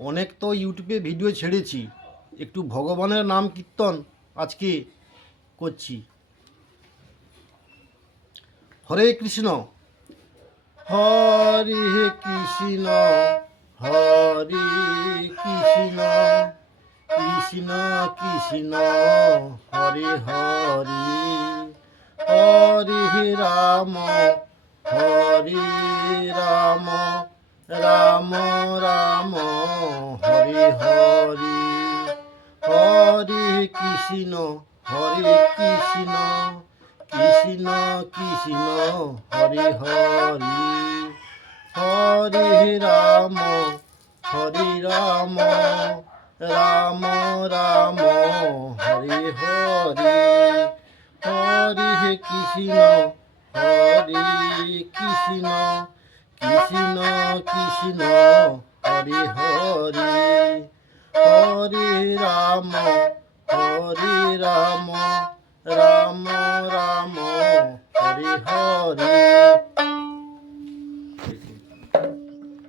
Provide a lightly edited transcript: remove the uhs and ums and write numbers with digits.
অনেক তো ইউটিউবে ভিডিও ছেড়েছি, একটু ভগবানের নাম কীর্তন আজকে করছি। হরে কৃষ্ণ, হরে কৃষ্ণ, হরে কৃষ্ণ, কৃষ্ণ কৃষ্ণ, হরে হরে, হরে রাম, হরে রাম, রাম রাম, হরে হরে, হরে কৃষ্ণ, হরে কৃষ্ণ, কৃষ্ণ কৃষ্ণ, হরে হরে, হরে রাম, হরে রাম, রাম রাম, হরে হরে, হরে কৃষ্ণ, হরে কৃষ্ণ, কৃষ্ণ কৃষ্ণ, হরে হরে, হরে রাম, হরে রাম, রাম রাম, হরে হরে।